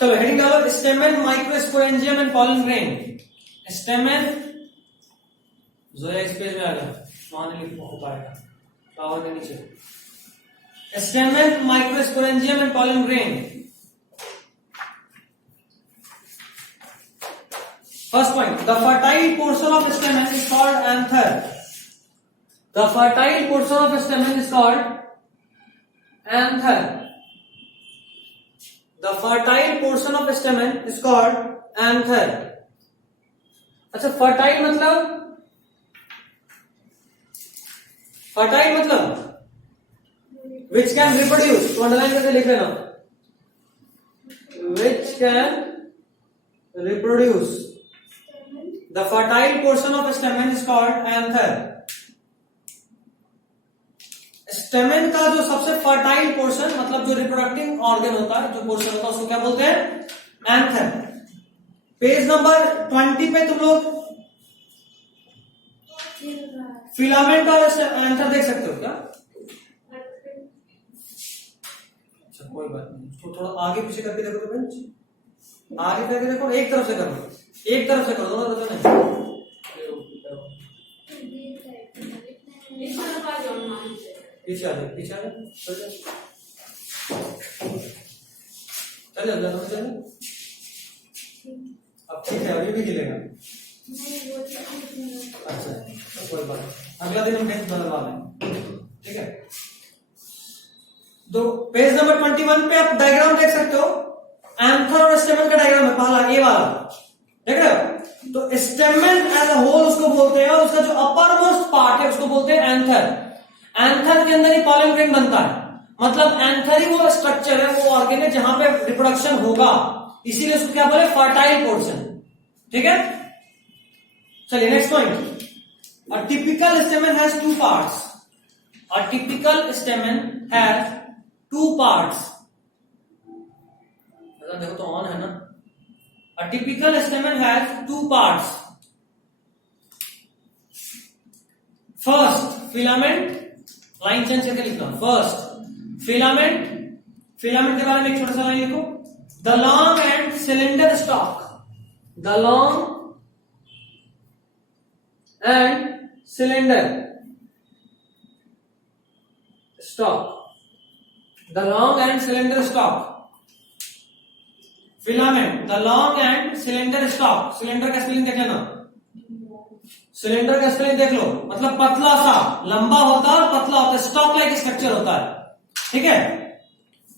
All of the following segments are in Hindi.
चलो हेडिंग डालो, stamen, microsporangium and pollen grain. Stamen Zoya इस पेज में आ गया, वहां नहीं लिख पाएगा, फ्लावर के नीचे। Stamen, microsporangium and pollen grain. First point, the fertile portion of stamen is called anther. The fertile portion of stamen is called anther. The fertile portion of stamen is called anther. अच्छा, fertile मतलब which can reproduce, तो अंडरलाइन करके लिख लेना, which can reproduce. The fertile portion of stamen is called anther. Stamen का जो सबसे फर्टाइल पोर्शन, मतलब जो रिप्रोडक्टिव ऑर्गन होता है, जो पोर्शन होता है, उसको क्या बोलते हैं? एंथर। पेज नंबर 20 पे तुम लोग फिलामेंट और एंथर देख सकते हो क्या? अच्छा, कोई बात नहीं, तो थोड़ा आगे पीछे करके देखो तो बेंच, आगे करके देखो, एक तरफ से करो, एक तरफ से करो, दोनों तरफ नहीं। पीछे आ जाए, पीछे आ जाए, चल जा, चल। अब ठीक है, अभी भी गिलेगा। अच्छा, तो कोई बात नहीं, अगला दिन हम डेस्क बदलवा लेंगे, ठीक है। तो पेज नंबर 21 पे आप डायग्राम देख सकते हो, एंथर और स्टेमेन का डायग्राम है, पहला ये वाला, देख रहे हो? तो स्टेमेन एज अ होल उसको बोलते हैं, और उसका जो अपर मोस्ट पार्ट है उसको बोलते हैं एंथर। एंथर के अंदर ही पॉलन ग्रेन बनता है, मतलब एंथर ही वो स्ट्रक्चर है, वो ऑर्गन है जहां पे रिप्रोडक्शन होगा, इसीलिए उसको क्या बोले? फर्टाइल पोर्शन, ठीक है। चलिए next point, a typical stamen has two parts. A typical stamen has two parts. देखो तो ऑन है ना। A typical stamen has two parts. First filament, line change करके लिखना, फर्स्ट फिलामेंट, फिलामेंट के बारे में एक छोटा सा लाइन लिखो, the long and cylinder stock, the long and cylinder stock, the long and cylinder stock. Filament, the long and cylinder stock. Cylinder का स्पेलिंग देख लेना, सिलेंडर का स्पेलिंग देख लो, मतलब पतला सा, लंबा होता है, पतला होता है, स्टॉक लाइक स्ट्रक्चर होता है, ठीक है।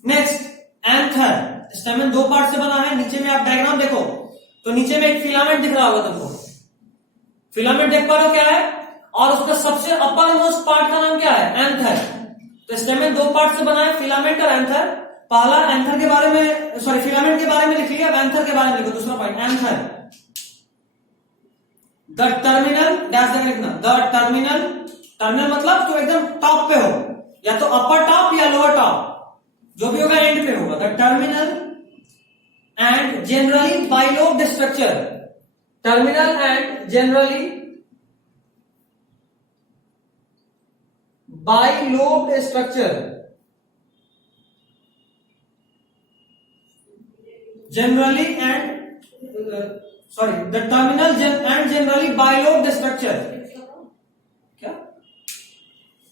नेक्स्ट एंथर, स्टेमेन दो पार्ट से बना है। नीचे में आप डायग्राम देखो तो नीचे में एक फिलामेंट दिख रहा होगा तुमको, फिलामेंट देख पा रहे हो क्या है, और उसका सबसे अपर मोस्ट पार्ट का नाम क्या है? एंथर। तो स्टेमेन दो पार्ट से बना है, फिलामेंट और एंथर। पहला एंथर के बारे में, सॉरी फिलामेंट के बारे में लिख लिया, अब एंथर के बारे में लिखो, दूसरा point anther. The terminal, dash देकर लिखना, द टर्मिनल, टर्मिनल मतलब जो एकदम टॉप पे हो, या तो अपर टॉप या लोअर टॉप, जो भी होगा एंड पे होगा। The terminal and generally bilobed structure, terminal and generally bilobed structure, generally and sorry the terminal and generally bilobed structure. क्या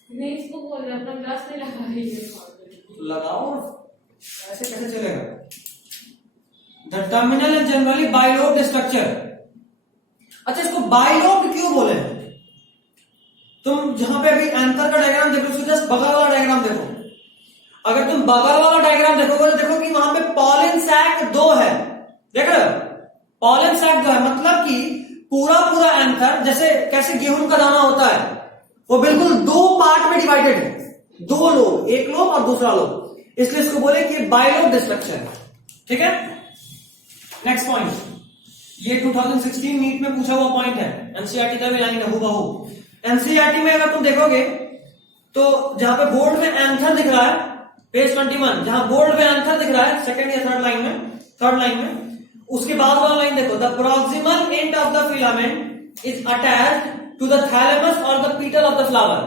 नहीं, इसको बोल रहा अपना ग्लास नहीं लगा रही है, लगाओ, ऐसे कैसे चलेगा? The terminal and generally bilobed structure. अच्छा, इसको बाइलोब्ड क्यों बोले? तुम जहां पे अभी एंथर का डायग्राम देखो, उसके जस्ट बगल वाला डायग्राम देखो, अगर तुम बगल वाला डायग्राम देखोगे तो देखो कि वहां पे पॉलन सैक 2 है, देख रहे हो? पॉलन सैक 2 है, मतलब कि पूरा पूरा एंथर, जैसे कैसे गेहूं का दाना होता है, वो बिल्कुल 2 पार्ट में डिवाइडेड है, 2 लोब, एक लोब और दूसरा लोब, इसलिए इसको बोले कि बाइलोब्ड स्ट्रक्चर है, ठीक है। नेक्स्ट पॉइंट, ये 2016 नीट में पूछा हुआ पॉइंट है, एनसीईआरटी का भी लाइन है हूबहू। एनसीईआरटी में अगर तुम देखोगे तो जहां पे बोर्ड में एंथर दिख रहा है, पेज 21, जहां बोर्ड में एंथर दिख रहा है सेकंड या थर्ड लाइन में, उसके बाद वाला लाइन देखो, the proximal end of the filament is attached to the thalamus और the petal of the flower.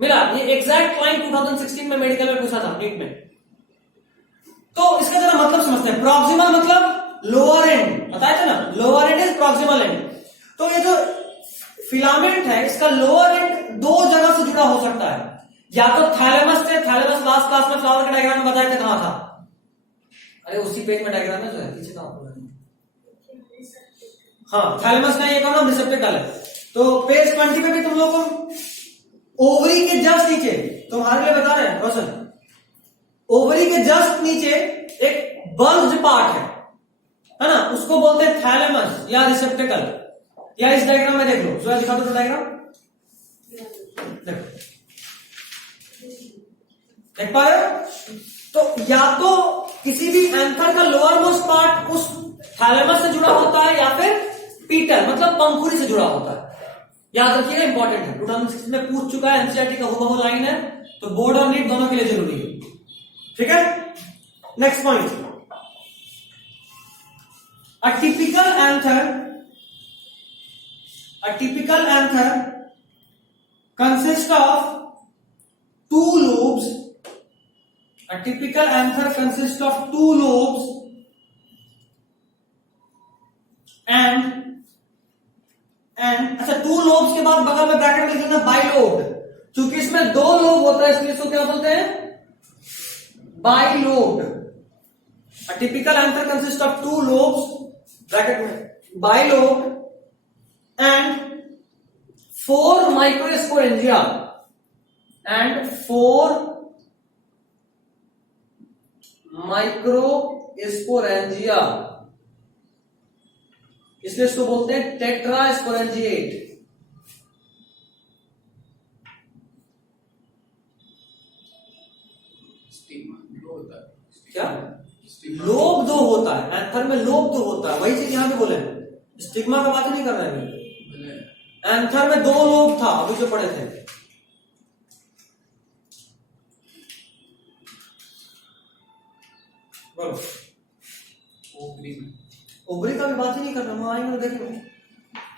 मिला, ये एग्जैक्ट लाइन 2016 में मेडिकल में पूछा था नीट में। तो इसका जरा मतलब समझते हैं। प्रॉक्सिमल मतलब लोअर एंड, बताया था ना, lower and is proximal and. तो ये जो फिलामेंट है इसका लोअर एंड दो जगह से जुड़ा हो सकता है, या तो थैलेमस से, थैलेमस लास्ट क्लास में फ्लावर के डायग्राम में बताया था कहां था, अरे उसी पेज में डायग्राम है जो है पीछे कहां, हाँ थैलेमस का एक और नाम रिसेप्टेकल है। तो पेज 20 पे भी तुम लोग को ओवरी के जस्ट नीचे, तुम्हारे लिए बता रहे हैं रोशन, ओवरी के जस्ट नीचे एक बल्ज पार्ट है ना, उसको बोलते हैं थैलेमस या रिसेप्टेकल। या इस डायग्राम में देख लो, जो दिखा दो डायग्राम, देखो देख पा रहे हो? तो या तो किसी भी एंथर का लोअर मोस्ट पार्ट उस थैलेमस से जुड़ा होता है, या फिर पीटल मतलब पंखुड़ी से जुड़ा होता है। याद रखिएगा, इंपॉर्टेंट है, 2006 में पूछ चुका है, एनसीईआरटी का हुबहू लाइन है, तो बोर्ड और नीट दोनों के लिए जरूरी है। ठीक है, next point, a typical anther consist of two lobes. A typical anther consists of two lobes and अच्छा, टू लोब्स के बाद बगल में ब्रैकेट में लिख देना बाइलोब, क्योंकि इसमें दो लोब होता है इसलिए इसको क्या बोलते हैं, bilobe. A typical anther consists of two lobes, bracket में bilobe, and 4 microsporangia and 4 microsporangia, इसलिए इसको बोलते हैं टेट्रास्पोरेंजिएट। क्या लोब दो होता है एंथर में, लोब दो होता है, वही चीज यहां पे बोले, स्टिग्मा का बात नहीं कर रहे हैं। एंथर में दो लोब था अभी जो पढ़े थे, बोलो ओवरी का भी बात ही नहीं कर रहा, वहां आएंगे देखेंगे।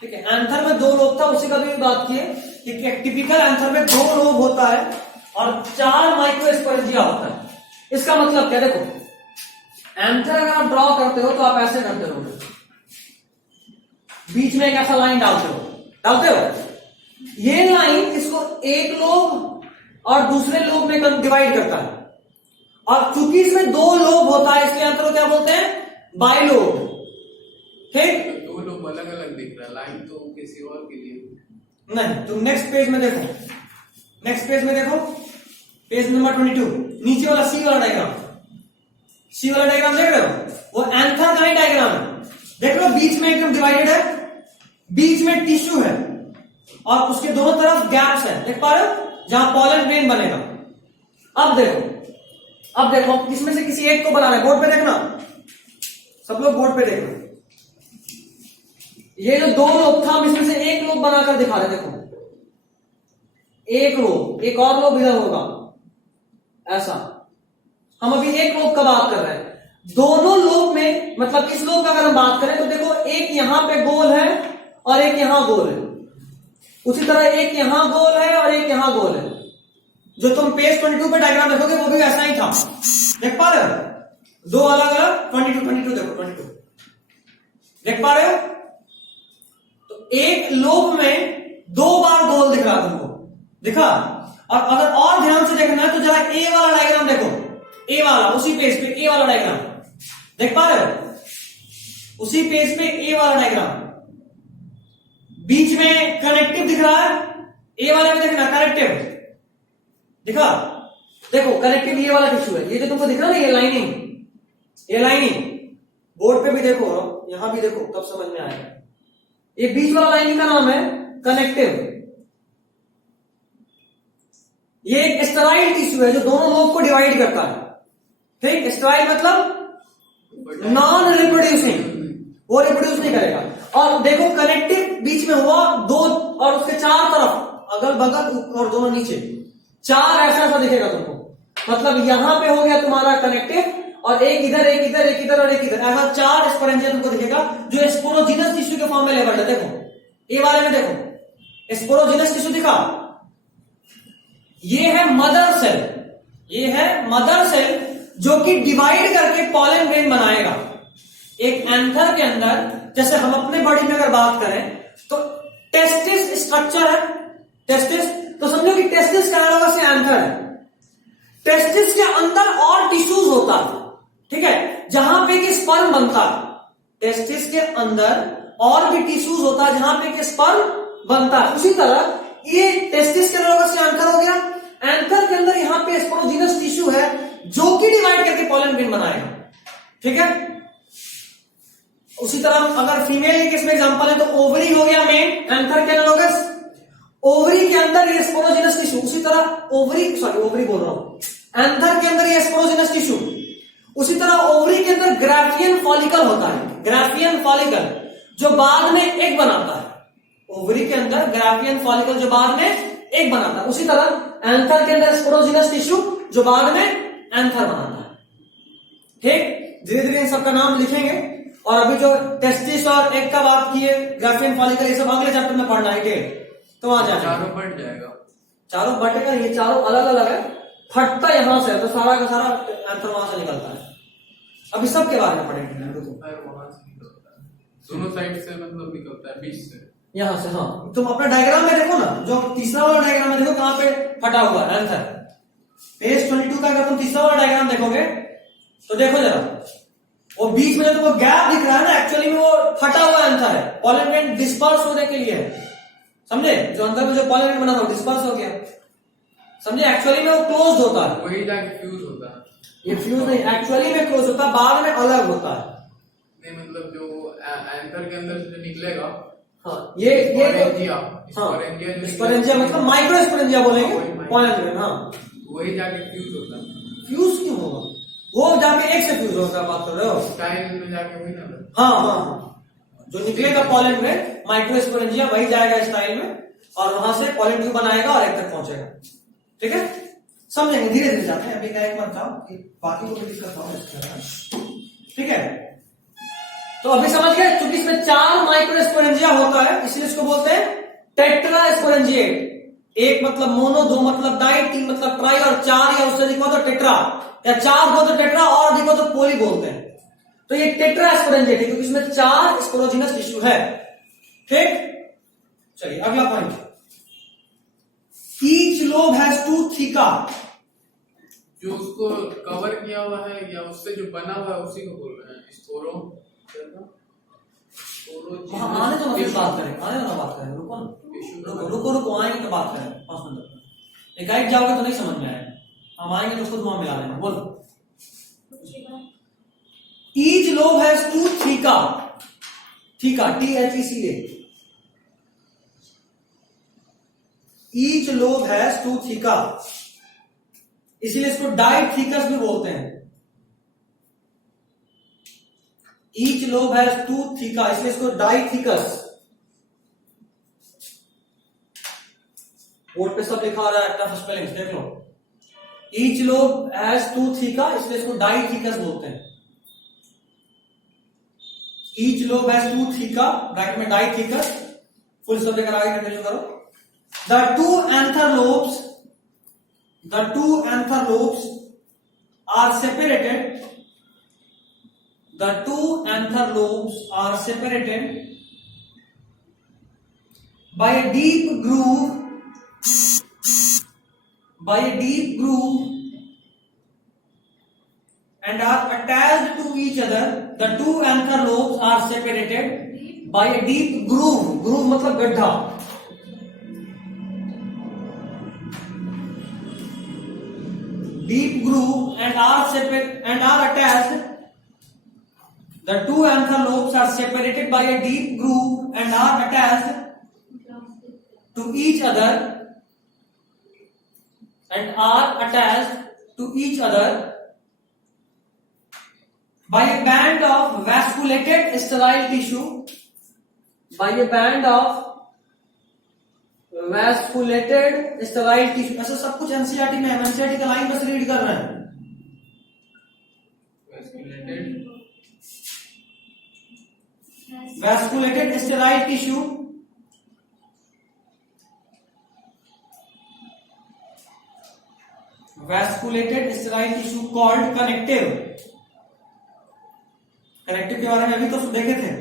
ठीक है, एंथर में दो लोब था, उसी का भी बात किए कि टिपिकल एंथर में दो लोब होता है और 4 माइक्रोस्पोरेंजिया होता है। इसका मतलब क्या, देखो एंथर अगर आप ड्रॉ करते हो तो आप ऐसे करते हो, बीच में एक ऐसा लाइन डालते हो, ये लाइन इसको एक लोब और दूसरे लोब में डिवाइड करता है, और चूंकि इसमें दो लोब होता है इसलिए एंथर को क्या बोलते हैं, बाइलोब। ठीक, दो लोब अलग अलग दिख रहा है, लाइन तो किसी और के लिए नहीं। तुम नेक्स्ट पेज में देखो, नेक्स्ट पेज में देखो, पेज नंबर 22, नीचे वाला सी वाला डायग्राम, सी वाला डायग्राम देख रहे हो, वो एंथर का ही डायग्राम है। देख लो बीच में एकदम डिवाइडेड है, बीच में टिश्यू है और उसके दोनों तरफ गैप्स है, देख पा रहे हो, जहां पॉलन ग्रेन बनेगा। अब देखो इसमें से किसी एक को बनाना है, बोर्ड पे देखना, सब लोग बोर्ड पे देखना, ये जो दो लोब था हम इसमें से एक लोब बनाकर दिखा रहे, देखो एक लोब, एक और लोब इधर होगा, ऐसा। हम अभी एक लोब का बात कर रहे हैं, दोनों लोब में, मतलब इस लोब का अगर हम बात करें तो देखो एक यहां पे गोल है और एक यहां गोल है, उसी तरह एक यहां गोल है और एक यहां गोल है। जो तुम पेज 22 पे डायग्राम देखोगे वो भी ऐसा ही था, देख पा रहे हो, दो अलग अलग 22 देखो, 22 देख पा रहे हो। तो एक लोब में दो बार गोल दिख रहा तुमको, दिखा। और अगर और ध्यान से देखना है तो जरा ए वाला डायग्राम देखो, ए वाला, उसी पेज पे ए वाला डायग्राम देख पा रहे हो, उसी पेज पे ए वाला डायग्राम, बीच में कनेक्टिव दिख रहा है, ए वाले में देखना कनेक्टिव दिखा, देखो कनेक्टिव ये वाला टिश्यू है, ये जो तुमको दिख रहा है ना, ये लाइनिंग बोर्ड पे भी देखो, यहां भी देखो, तब समझ में आएगा। ये बीच वाला लाइनिंग का नाम है कनेक्टिव। ये एक स्टेराइल टिश्यू है जो दोनों लोब को डिवाइड करता है। ठीक, स्टेराइल मतलब नॉन रिप्रोड्यूसिंग, वो रिप्रोड्यूस नहीं करेगा। और देखो कनेक्टिव बीच में हुआ दो, और उसके चार तरफ अगल बगल और दोनों नीचे चार ऐसा दिखेगा तुमको, मतलब यहां पे हो गया तुम्हारा कनेक्टिव, और एक इधर एक इधर एक इधर और एक इधर, ऐसा 4 स्पोरेंजिया तुमको दिखेगा जो स्पोरोजिनस टिश्यू के फॉर्म में लेबल्ड है। देखो ए वाले में देखो स्पोरोजिनस टिश्यू दिखा, ये है मदर सेल, ये है मदर सेल जो कि डिवाइड करके पॉलन ग्रेन बनाएगा। एक एंथर के अंदर, जैसे हम अपने बॉडी में अगर बात करें तो टेस्टिस स्ट्रक्चर है, टेस्टिस, तो समझो कि टेस्टिस का एनालॉगस से एंथर है। टेस्टिस के अंदर और टिश्यूज होता है, ठीक है, जहां पे कि स्पर्म बनता है। टेस्टिस के अंदर और भी टिश्यूज होता है जहां पे कि स्पर्म बनता है। उसी तरह ये टेस्टिस के एनालॉगस से एंथर हो गया। एंथर के अंदर यहां पे स्पोरोजिनस टिश्यू है जो कि डिवाइड करके पॉलन ग्रेन बनाएगा, ठीक है। उसी तरह अगर फीमेल के केस में एग्जांपल है तो ओवरी हो गया मेन, एंथर के एनालॉगस। ओवरी के अंदर ये स्पोरोजिनस टिश्यू, उसी तरह ओवरी बोल रहा हूं, एंथर के अंदर ये स्पोरोजिनस टिश्यू। उसी तरह ओवरी के अंदर ग्राफियन फॉलिकल होता है, ग्राफियन फॉलिकल जो बाद में एग बनाता है। ओवरी के अंदर ग्राफियन फॉलिकल जो बाद में एग बनाता है। उसी तरह एंथर के अंदर स्पोरोजिनस टिश्यू जो बाद में एंथर बनाता है, ठीक। धीरे धीरे इन सबका नाम लिखेंगे। और अभी जो टेस्टिस और एग का बात की है, ग्राफियन फॉलिकल, ये सब अगले चैप्टर में पढ़ना है, तो वहां जाना, चारों बढ़ जाएगा, चारों बटेगा। ये चारों अलग अलग है, फटता यहां से तो सारा का सारा एंथर वहां से निकलता है। अभी सबके बारे में पढ़ेंगे, वहां से निकलता है, दोनों साइड से मतलब निकलता है, बीच से, यहां से। हाँ, तुम अपने डायग्राम में देखो ना, जो तीसरा वाला डायग्राम में देखो कहां पे फटा हुआ है एंथर। पेज 22 का अगर तुम तीसरा वाला डायग्राम देखोगे तो देखो जरा, वो बीच में जो तुमको गैप दिख रहा है ना, एक्चुअली में वो फटा हुआ एंथर है, पॉलन ग्रेन डिस्पर्स होने के लिए है, समझे। जो अंदर में जो पॉलन ग्रेन बना था वो डिस्पर्स हो गया, समझे। एक्चुअली में वो क्लोज होता है, वही जाके फ्यूज होता है। ये फ्यूज नहीं, एक्चुअली में क्लोज होता है, बाद में अलग होता है। नहीं मतलब जो एंकर के अंदर से जो निकलेगा, हाँ, ये स्पोरेंजिया, स्पोरेंजिया मतलब माइक्रो स्पोरेंजिया बोलेंगे, पॉलन ग्रेन। हाँ, वही जाके फ्यूज होता है। फ्यूज क्यों होगा, वो जाके एक से फ्यूज होता है, बात कर रहे हो। स्टाइल में जाके वही ना, हाँ हाँ, जो निकलेगा पॉलन ग्रेन माइक्रोस्पोरेंजिया वही जाएगा स्टाइल में, और वहां से पॉलन ट्यूब बनाएगा और एक तक पहुंचेगा, ठीक है। समझेंगे, धीरे धीरे जाते हैं। अभी क्या एक बात था कि बाकी को भी डिस्कस होगा, ठीक है। तो अभी समझ गए, चूंकि इसमें 4 माइक्रोस्पोरेंजिया होता है इसलिए इसको बोलते हैं टेट्रास्पोरेंजिएट। एक मतलब मोनो, दो मतलब डाई, 3 मतलब ट्राई, और 4 या उससे अधिक हो तो टेट्रा, या 4 हो तो टेट्रा और अधिक हो तो पोली बोलते हैं। तो ये टेट्रास्पोरेंजिएट है क्योंकि इसमें 4 स्पोरोजिनस टिश्यू है, ठीक। चलिए अगला point, each lobe has 2 theca. जो उसको कवर किया हुआ है या उससे जो बना हुआ है उसी को बोल रहे हैं स्पोरो। आने तो फिर बात करें, आने तो बात करें, रुको आएंगे तो बात करें 5 मिनट। एक गाइड जाओगे तो नहीं समझ में आएगा, हम आएंगे तो उसको वहां मिला लेना। बोलो, each lobe has 2 theca, theca THECA। Each lobe has 2 theca, इसीलिए इसको डाइथीकस भी बोलते हैं। ईच लोब हैज 2 थीका, इसलिए इसको डाइथीकस। बोर्ड पे सब लिखा हो रहा है, टफ स्पेलिंग देख लो। ईच लोब हैज 2 थीका, इसलिए इसको डाइथीकस बोलते हैं। Each lobe has 2 theca, bracket में डाइथीकस, फुल स्टॉप लेकर आगे कंटिन्यू करो। The two anther lobes are separated. The two anther lobes are separated by a deep groove. And are attached to each other. The two anther lobes are separated by a deep groove. Groove मतलब गड्ढा. Deep groove and are attached. The two anther lobes are separated by a deep groove and are attached to each other. By a band of vasculated sterile tissue. ऐसा सब कुछ एनसीईआरटी में है, एनसीईआरटी का लाइन बस रीड कर रहे हैं। Vasculated sterile tissue vasculated sterile tissue called connective. Connective के बारे में अभी तो देखे थे।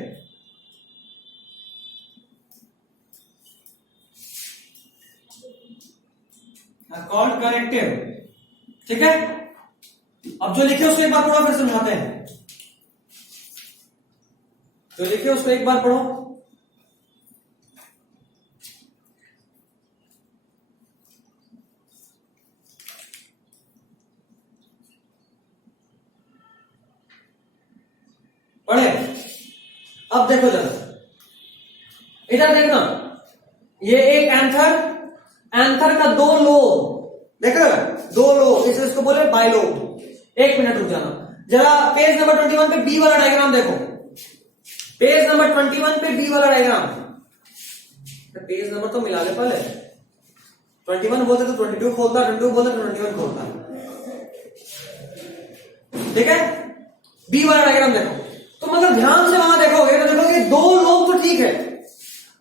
कॉल्ड कनेक्टिव, ठीक है। अब जो लिखे उसको एक बार पढ़ो, फिर समझाते हैं। जो लिखे उसको एक बार पढ़ो। पढ़े। अब देखो जरा, इधर देखना, ये एक एंथर, एंथर का दो लोब, देख रहे हो, दो लोब, इसको बोले बाइलोब। एक मिनट रुक जाना जरा, पेज नंबर 21 पे बी वाला डायग्राम देखो। पेज नंबर 21 पे बी वाला डायग्राम, पेज नंबर तो मिला ले पहले। 21 बोलते तो 22 खोलता, 22 बोलते तो 21 खोलता, ठीक है। बी वाला डायग्राम देखो, तो मतलब ध्यान से वहां देखोगे तो देखोगे दो लोब तो ठीक है,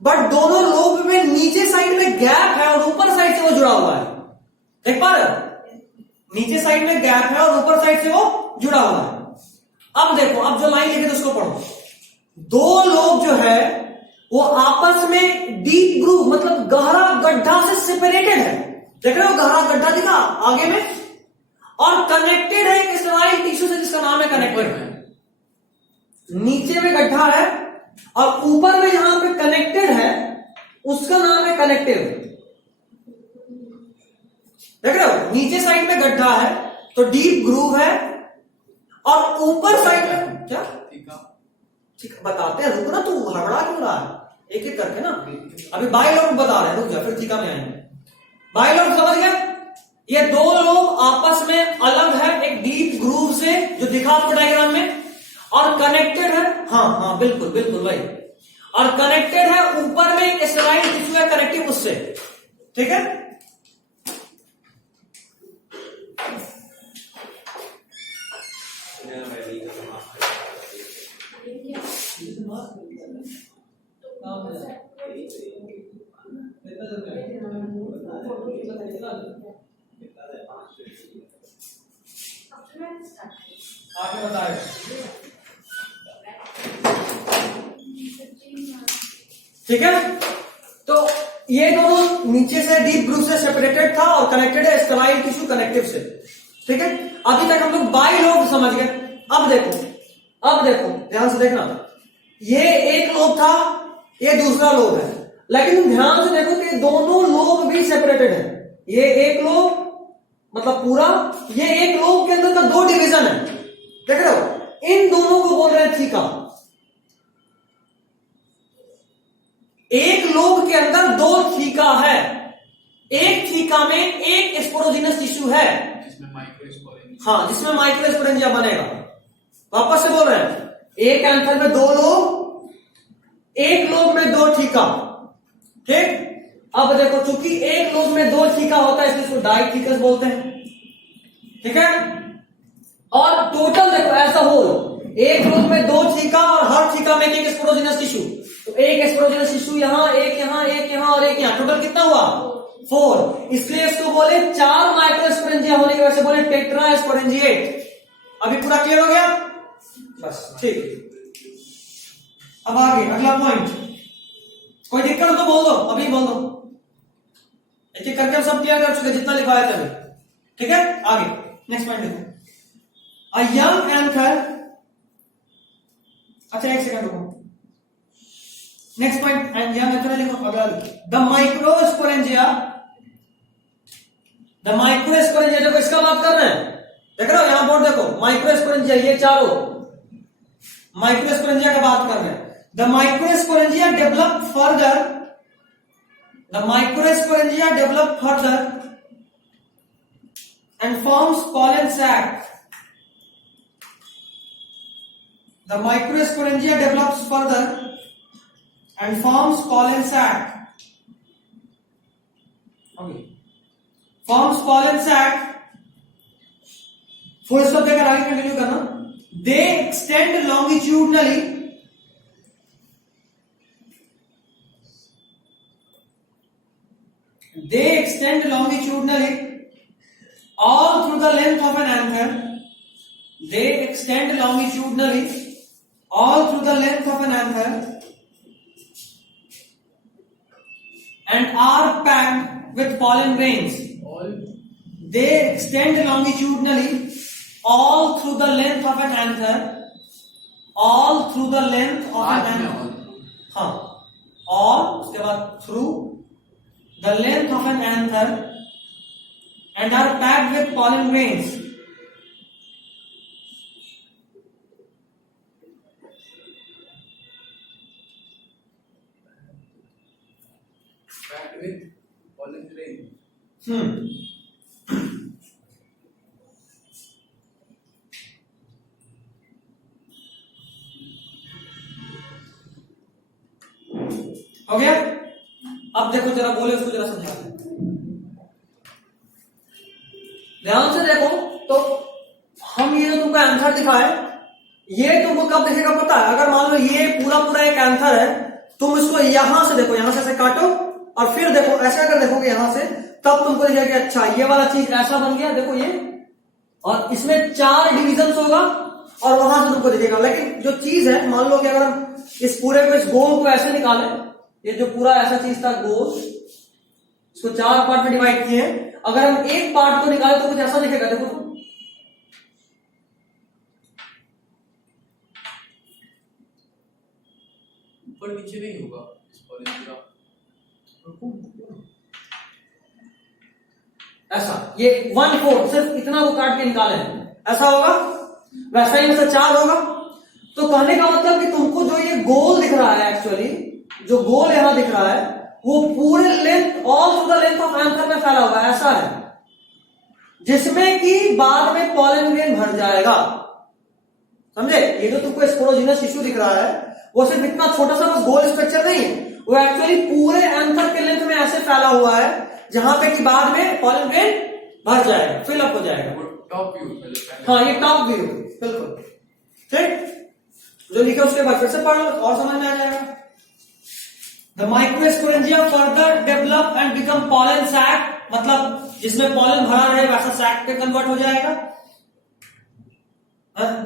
बट दोनों लोब में नीचे साइड में गैप है और ऊपर साइड से वो जुड़ा हुआ है। देख पा रहे हो, नीचे साइड में गैप है और ऊपर साइड से वो जुड़ा हुआ है। अब देखो, अब जो लाइन लिखे थे उसको पढ़ो। दो लोब जो है वो आपस में डीप ग्रूव मतलब गहरा गड्ढा से सेपरेटेड है। देख रहे हो, गहरा गड्ढा दिखा आगे में, और कनेक्टेड है एक स्टेराइल टिश्यू से जिसका नाम है कनेक्टिव है। नीचे में गड्ढा है और ऊपर में जहां पे कनेक्टेड है उसका नाम है कनेक्टिव। देख रहे हो, नीचे साइड में गड्ढा है तो डीप ग्रूव है, और ऊपर साइड में क्या, ठीक बताते हैं, रुको ना, तू हड़बड़ा क्यों रहा है, एक एक करके ना। अभी बाइलोब बता रहे हैं, रुक जा, फिर थीका में आएंगे। बाइलोब समझ गया, ये दो लोब आपस में अलग है एक डीप ग्रूव से, जो दिखा आपको डायग्राम में, और कनेक्टेड है। हाँ हाँ बिल्कुल बिल्कुल भाई, और कनेक्टेड है ऊपर में एक स्टेराइल टिश्यू है कनेक्टिव उससे, ठीक है। आगे बताए, ठीक है। तो ये दोनों नीचे से डीप ग्रूव से सेपरेटेड था और कनेक्टेड है स्टेराइल टिश्यू कनेक्टिव से, ठीक है। अभी तक हम लोग बाइलोब समझ गए। अब देखो, अब देखो ध्यान से देखना, ये एक लोब था, ये दूसरा लोब है, लेकिन ध्यान से देखो कि दोनों लोब भी सेपरेटेड है। ये एक लोब मतलब पूरा, ये एक लोब के अंदर का दो डिवीजन है, देख रहे हो, इन दोनों को बोल रहे हैं थीका। एक लोब के अंदर दो थीका है, एक थीका में एक स्पोरोजिनस टिश्यू है जिसमें माइक्रोस्पोरेंजिया, हाँ, जिसमें माइक्रोस्पोरेंजिया बनेगा। वापस से बोल रहे हैं, एक एंथर में दो लोब, एक लोब में दो थीका, ठीक। अब देखो, चूंकि एक लोब में दो थीका होता है इसलिए इसको डाइथीकस बोलते हैं, ठीक है। और टोटल देखो ऐसा होल, एक लोब में दो थीका और हर थीका में एक स्पोरोजिनस टिश्यू, तो एक स्पोरोजिनस टिश्यू यहां, एक यहां, एक यहां और एक यहां, टोटल कितना हुआ 4। इसलिए इसको बोले 4 माइक्रोस्पोरेंजिया होने की वजह से बोले टेट्रास्पोरेंजिएट। अभी पूरा क्लियर हो गया, बस ठीक। अब आगे अगला पॉइंट, कोई दिक्कत हो तो बोल दो, अभी बोल दो, एक एक करके हम सब क्लियर कर चुके जितना लिखवाया था, ठीक है। आगे नेक्स्ट पॉइंट देखो, अ यंग एंथर, अच्छा एक सेकंड रुको, नेक्स्ट पॉइंट यंग एंथर लिखो, अगला द माइक्रोस्पोरेंजिया, द माइक्रोस्पोरेंजिया, देखो इसका बात कर रहे हैं, देख रहे हो यहां बोर्ड देखो, माइक्रोस्पोरेंजिया, ये चारों माइक्रोस्पोरेंजिया का बात कर रहे हैं। The microsporangia develop further, the microsporangia develop further and forms pollen sac. The microsporangia develops further and forms pollen sac. Okay. Forms pollen sac. Full stop देकर आगे कंटिन्यू करना। They extend longitudinally. They extend longitudinally all length of an anther. They extend longitudinally all through the length of an anther and are packed with pollen grains. All They extend longitudinally all through the length of an anther. All through the length of an part में anther. all हाँ, और उसके बाद through the length of an anther and are packed with pollen grains. packed with pollen grain. हो गया? अब देखो जरा बोले उसको जरा समझाते हैं। ध्यान से देखो तो हम ये जो तुमको आंसर दिखाए, ये तुमको कब दिखेगा पता है? अगर मान लो ये पूरा पूरा एक आंसर है, तुम इसको यहां से देखो, यहां से ऐसे काटो और फिर देखो, ऐसे अगर देखोगे यहां से, तब तुमको दिखेगा कि अच्छा ये वाला चीज ऐसा बन गया, देखो ये, और इसमें 4 डिविजन होगा और वहां से तुमको दिखेगा। लेकिन जो चीज है, मान लो कि अगर हम इस पूरे को, इस गोल को ऐसे निकाले, ये जो पूरा ऐसा चीज था गोल, इसको 4 पार्ट में डिवाइड किए, अगर हम एक पार्ट को निकाले तो कुछ ऐसा दिखेगा, देखो तो। ऊपर नीचे नहीं होगा इस pollen पूरा। ऐसा ये 1/4 सिर्फ इतना वो काट के निकाले हैं, ऐसा होगा। वैसा ही वैसा 4 होगा। तो कहने का मतलब कि तुमको जो ये गोल दिख रहा है, एक्चुअली जो गोल यहां दिख रहा है, वो पूरे length, all through the length of anther में फैला हुआ है, ऐसा है, जिसमें कि बाद में पॉलन ग्रेन भर जाएगा। समझे? ये जो तुमको स्पोरोजिनस टिश्यू दिख रहा है, वो सिर्फ इतना छोटा सा बस गोल स्ट्रक्चर नहीं है, वो एक्चुअली पूरे एंथर के लेंथ में ऐसे फैला हुआ है, जहां पे कि बाद में पॉलन ग्रेन भर जाएगा, फिलअप हो जाएगा। वो टॉप व्यू पहले। हाँ, ये टॉप व्यू, बिल्कुल ठीक। जो लिखा उसके बाद फिर से पढ़ लो और समझ में आ जाएगा। The microsporangia further develop and become pollen sac, मतलब जिसमें पॉलन भरा रहे वैसा सैक पे कन्वर्ट हो जाएगा।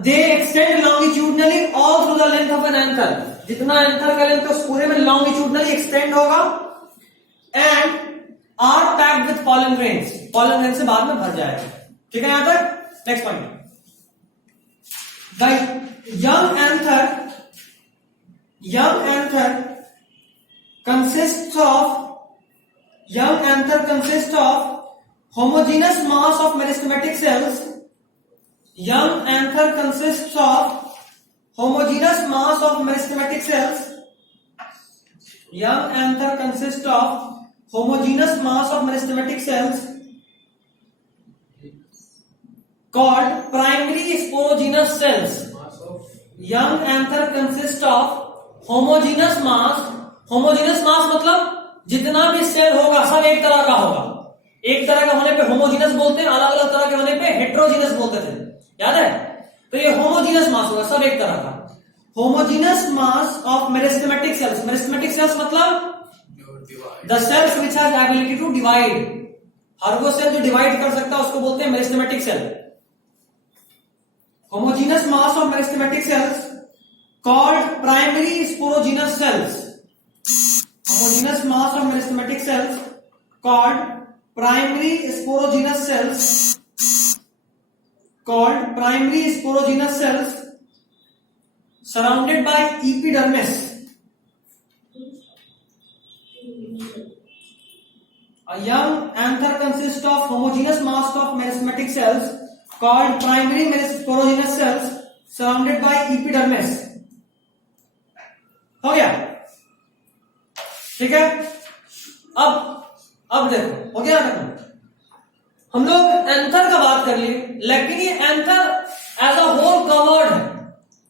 They extend longitudinally all through the length of an anther, जितना एंथर का लेंथ उस पूरे में लॉन्गिट्यूडनली एक्सटेंड होगा, and are packed with pollen grains, pollen grain से बाद में भर जाएगा। ठीक है यहां तक? Next point, the young anther consists of homogeneous mass of meristematic cells. Young anther consists of homogeneous mass of meristematic cells. Young anther consists of homogeneous mass of meristematic cells called primary sporogenous cells. Young anther consists of homogeneous mass. Homogeneous mass मतलब जितना भी सेल होगा सब एक तरह का होगा। एक तरह का होने पे होमोजीनस बोलते हैं, अलग अलग तरह के होने पे हेट्रोजीनस बोलते थे, याद है? तो ये होमोजीनस मास होगा, सब एक तरह का। Homogeneous mass of meristematic cells. Meristematic cells मतलब the cells which has ability to divide. हर वो सेल जो डिवाइड कर सकता है उसको बोलते हैं meristematic cell. Homogeneous mass of meristematic cells called primary sporogenous cells. Homogeneous mass of meristematic cells called primary sporogenous cells. Called primary sporogenous cells surrounded by epidermis. A young anther consists of homogeneous mass of meristematic cells called primary sporogenous cells surrounded by epidermis. हो गया? ठीक है। अब देखो हो गया ना, हम लोग एंथर का बात कर लिए, लेकिन ये anther as a whole covered है।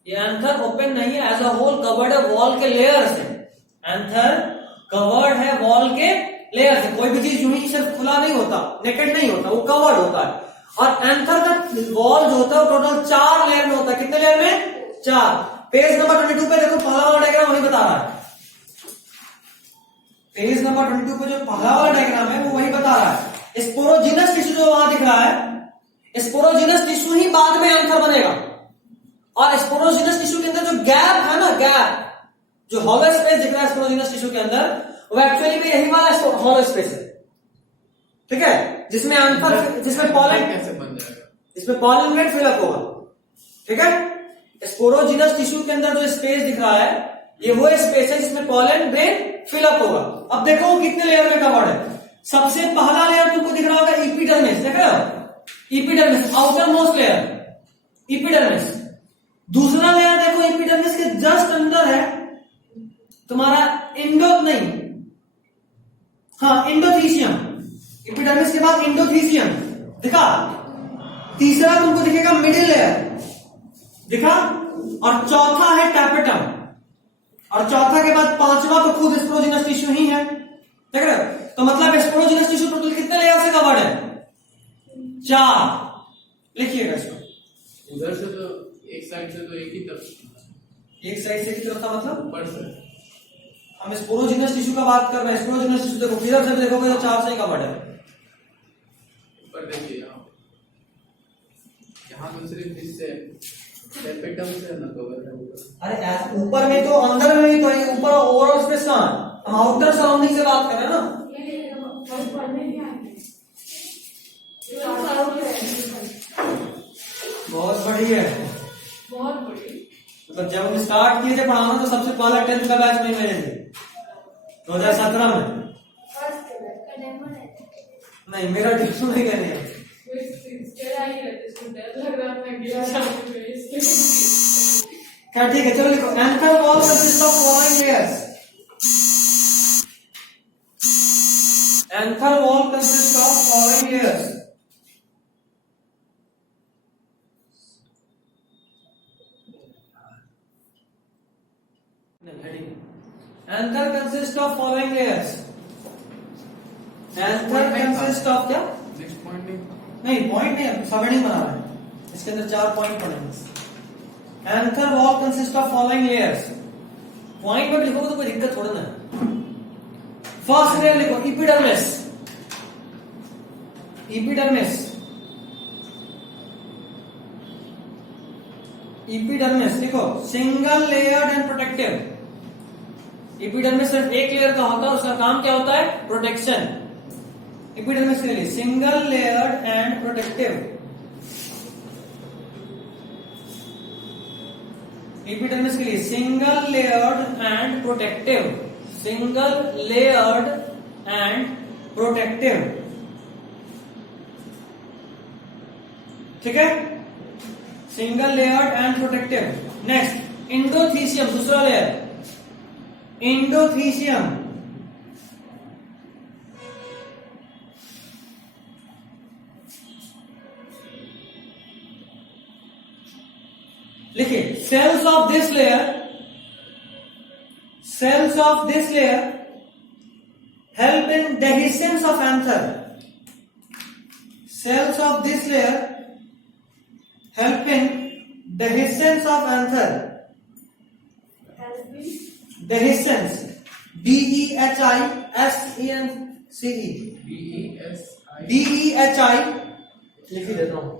ये एंथर ओपन नहीं है, एज अ होल कवर्ड है वॉल के लेयर से। एंथर कवर्ड है वॉल के लेयर से। कोई भी चीज यूं ही सिर्फ खुला नहीं होता, नेकेड नहीं होता, वो कवर्ड होता है। और एंथर का वॉल जो होता है वो टोटल 4 लेयर में होता है। कितने लेयर में? 4। पेज नंबर 22 पे देखो, पहला वाला डायग्राम वही बता रहा है। पेज नंबर 22 पे जो पहला वाला डायग्राम है वो वही बता रहा है। स्पोरोजिनस टिश्यू जो वहां दिख रहा है, स्पोरोजिनस टिश्यू ही बाद में एंथर बनेगा। और स्पोरोजिनस टिश्यू के अंदर जो गैप है ना, गैप जो हॉलो स्पेस दिख रहा है स्पोरोजिनस टिश्यू के अंदर, वो एक्चुअली में यही वाला हॉलो स्पेस है, ठीक है, जिसमें एंथर, जिसमें पॉलन कैसे बन जाएगा, इसमें पॉलन ग्लैंड फिलअप होगा, ठीक है। स्पोरोजिनस टिश्यू के अंदर जो स्पेस दिख रहा है ये वो स्पेस है जिसमें पॉलन ग्लैंड फिलअप होगा। अब देखो वो कितने लेयर में कवर्ड है। सबसे पहला लेयर तुमको दिख रहा होगा इपिडर्मिस, देख रहे हो, epidermis outer most layer, epidermis. दूसरा लेयर देखो इपिडर्मिस के जस्ट अंदर है तुम्हारा एंडोथीसियम, इपिडर्मिस के बाद एंडोथीसियम दिखा। तीसरा तुमको दिखेगा मिडिल लेयर, दिखा। और चौथा है टैपेटम, और चौथा के बाद पांचवा तो खुद स्पोरोजिनस टिश्यू ही है, देख रहे हो। तो मतलब स्पोरोजिनस टिश्यू टोटल कितने लेयर से कवर्ड है? 4। लिखिएगा इसको। उधर से तो एक साइड से तो एक ही तरफ, एक साइड से कितनी तरफ था मतलब? ऊपर से। हम स्पोरोजिनस टिश्यू का बात कर रहे हैं। स्पोरोजिनस टिश्यू देखो किधर से भी देखोगे तो 4 से ही कवर्ड है। ऊपर देखिए यहाँ तो सिर्फ इससे टैपेटम से न कवर है ऊपर। अरे ऊपर में तो अंदर में भी तो है, ऊपर ओवरऑल स्पेस कहां है? हम आउटर सराउंडिंग से बात कर रहे हैं ना। बहुत बढ़िया है, बहुत बड़ी। मतलब जब हम स्टार्ट किए थे पढ़ाना तो सबसे पहले 10th का बैच में मेरे थे 2017 में। नहीं मेरा डेमो नहीं करने है। क्या ठीक है, चलो लिखो। Anther wall consist of following layers. Anther wall consist of following layers. Anther consists of following layers. Anther consists of क्या? नेक्स्ट पॉइंट नहीं पॉइंट नहीं, सबहेडिंग बना रहा है, इसके अंदर 4 पॉइंट पड़ेंगे। Anther wall consists of following layers. Point में लिखोगे तो कोई दिक्कत थोड़ा ना है। फर्स्ट लेयर लिखो इपिडर्मिस। इपिडर्मिस, इपिडर्मिस लिखो single layered and protective. Epidermis सिर्फ एक लेयर का होता है, उसका काम क्या होता है? प्रोटेक्शन। इपिडर्मिस के लिए single layered and protective. Epidermis के लिए single layered and protective, single layered and protective, ठीक है, single layered and protective. Next endothecium, दूसरा लेयर एंडोथीसियम। लिखिए cells of this layer, cells of this layer help in dehiscence of anther. Cells of this layer help in dehiscence of anther. Dehiscence, DEHISENCE, DEHI लिख ही देता हूं,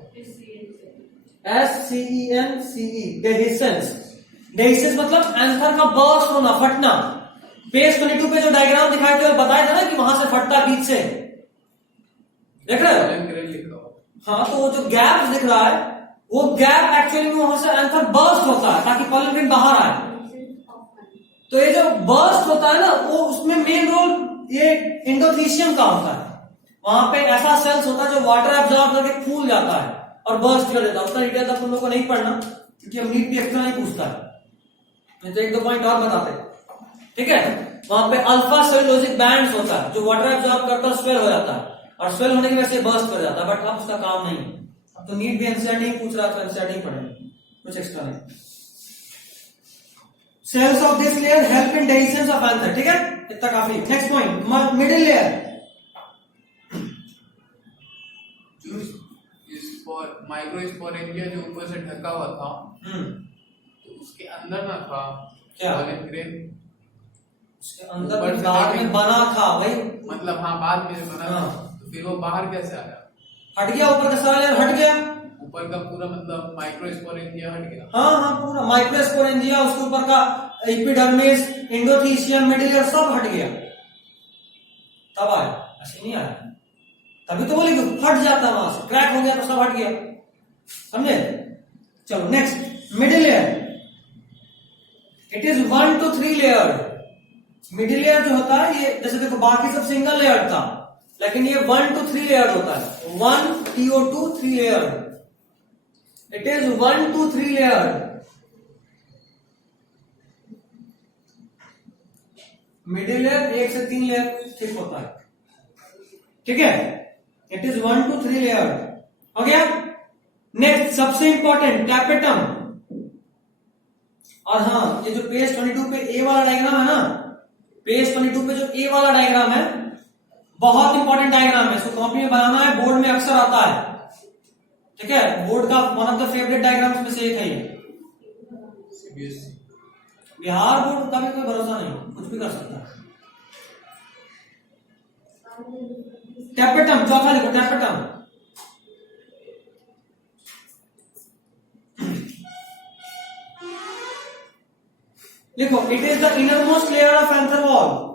SCENCE, dehiscence। dehiscence मतलब एंथर का बर्स्ट होना, फटना। पेज 22 पे जो डायग्राम दिखाए थे बताया था ना कि वहां से फटता बीच से, देख रहे हो? हाँ, तो वो जो गैप दिख रहा है वो गैप एक्चुअली में वहां से एंथर बर्स्ट होता है ताकि पॉलन ग्रेन बाहर आए। तो ये जो बर्स्ट होता है ना, वो उसमें मेन रोल ये एंडोथीसियम का होता है। वहां पे ऐसा सेल्स होता है जो वाटर एब्जॉर्ब करके फूल जाता है और बर्स्ट कर देता है। उसका डिटेल तुम लोग को नहीं पढ़ना क्योंकि हम नीट भी एक्स्ट्रा नहीं पूछता है, नहीं तो 1-2 पॉइंट और बताते, ठीक है। वहां पे अल्फा सेलुलोजिक बैंड्स होता है जो वाटर एब्जॉर्ब करता है, स्वेल हो जाता है और स्वेल होने की वजह से बर्स्ट कर जाता है। बट अब उसका काम नहीं है। अब तो नीट भी एनसीईआरटी नहीं पूछ रहा, तो एनसीईआरटी नहीं पढ़ेंगे, कुछ एक्स्ट्रा नहीं। Cells of this layer help in dehiscence of anther, ठीक है, इतना काफी। Next point middle layer. जो माइक्रोस्पोरेंजिया जो ऊपर से ढका हुआ था, तो उसके अंदर ना था क्या? पॉलन ग्रेन उसके अंदर बाद में बना था भाई, मतलब हाँ बाद में बना था, हाँ। तो फिर वो बाहर कैसे आया? हट गया, ऊपर का सारा लेयर हट गया। ऊपर का पूरा मतलब माइक्रोस्पोरेंजिया हट गया। हाँ, पूरा माइक्रोस्पोरेंजिया, उसके ऊपर का एपिडर्मिस, एंडोथीसियम, मिडिल लेयर सब हट गया। तब आया, ऐसे नहीं आया। तभी तो बोले कि फट जाता, वहां से क्रैक हो गया तो सब हट गया, समझे। चलो next, middle layer. It is 1 to 3 layer. Middle layer जो होता है ये, जैसे देखो बाकी सब सिंगल लेयर था, लेकिन ये 1 to 3 लेयर होता है। 1 TO2 3 layer. It is 1 to 3 layer. Middle layer 1 से 3 लेयर ठीक होता है, ठीक है। इट इज 1 to 3 लेयर, हो गया। नेक्स्ट सबसे इंपॉर्टेंट, टैपेटम। और हाँ, ये जो पेज 22 पे ए वाला डायग्राम है ना, पेज 22 पे जो ए वाला डायग्राम है, बहुत इंपॉर्टेंट डायग्राम है। इसको कॉपी में बनाना है, बोर्ड में अक्सर आता है, ठीक है। बोर्ड का one of the favourite diagrams में से एक है ये। सीबीएसई बिहार बोर्ड का भी कोई भरोसा नहीं, कुछ भी कर सकता है। टैपेटम, चौथा लिखो, टैपेटम। लिखो, it is the innermost layer of anther wall.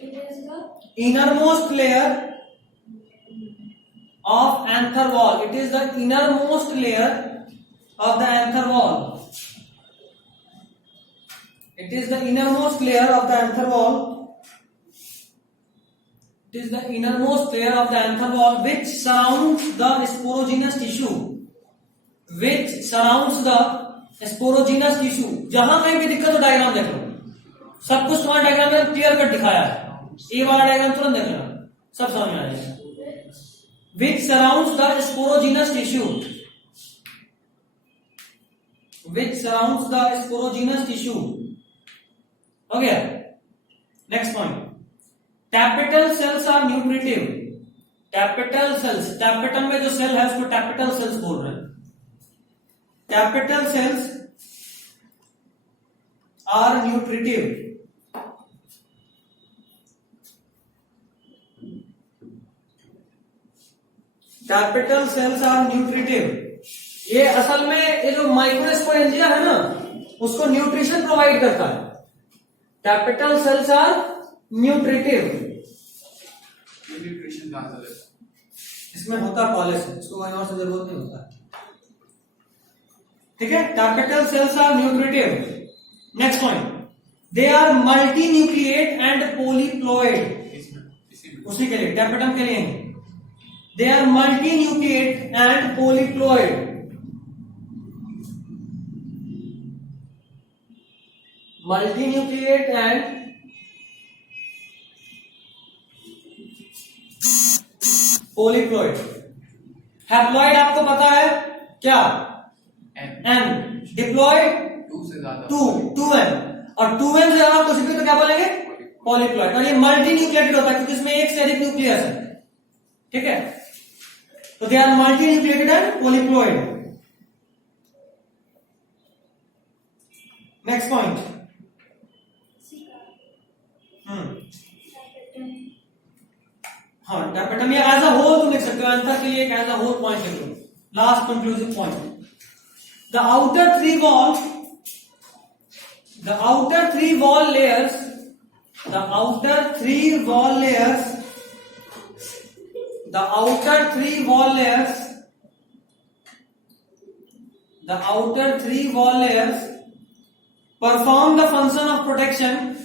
It is the Innermost layer of anther wall. It is the innermost layer of the anther wall. It is the innermost layer of the anther wall. It is the innermost layer of the anther wall which surrounds the sporogenous tissue. Which surrounds the sporogenous tissue. जहां कहीं भी दिक्कत हो डायग्राम देख लो, सब कुछ तुम्हारे डायग्राम में क्लियर कट दिखाया है। ए वाला डायग्राम तुरंत देख लेना, सब समझ में आ जाएगा। Which surrounds the sporogenous tissue. Which surrounds the sporogenous tissue. हो गया। Next point, tapetal cells are nutritive. Tapetal cells, tapetum में जो सेल है उसको टैपेटल सेल्स बोल रहे हैं। Tapetal cells are nutritive. Tapetal cells are nutritive. ये असल में ये जो माइक्रोस्पोरेंजिया है ना, उसको न्यूट्रिशन प्रोवाइड करता है। Tapetal cells are nutritive. Nutrition कहां से लेते हैं? इसमें होता कॉलेज से, इसको कहीं और से जरूरत नहीं होता, ठीक है। Tapetal cells are nutritive. Next point, they are multinucleate and polyploid. उसी के लिए, टैपेटम के लिए they are multinucleate and polyploid. Multinucleate and polyploid. Haploid आपको पता है क्या? N. Diploid 2 से ज्यादा, 2N, और 2N से ज्यादा कुछ भी तो क्या बोलेंगे? पॉलीप्लॉइड। और ये मल्टीन्यूक्लिएटेड होता है क्योंकि इसमें एक से अधिक न्यूक्लियस है, ठीक है। तो they are multinucleated and polyploid. Next point, हाँ टैपेटम ये एज अ होल तुम लिख सकते हो, आंसर के लिए एक एज अ होल पॉइंट लिख लो, last conclusive point. The outer three wall layers, the outer three wall layers perform the function of protection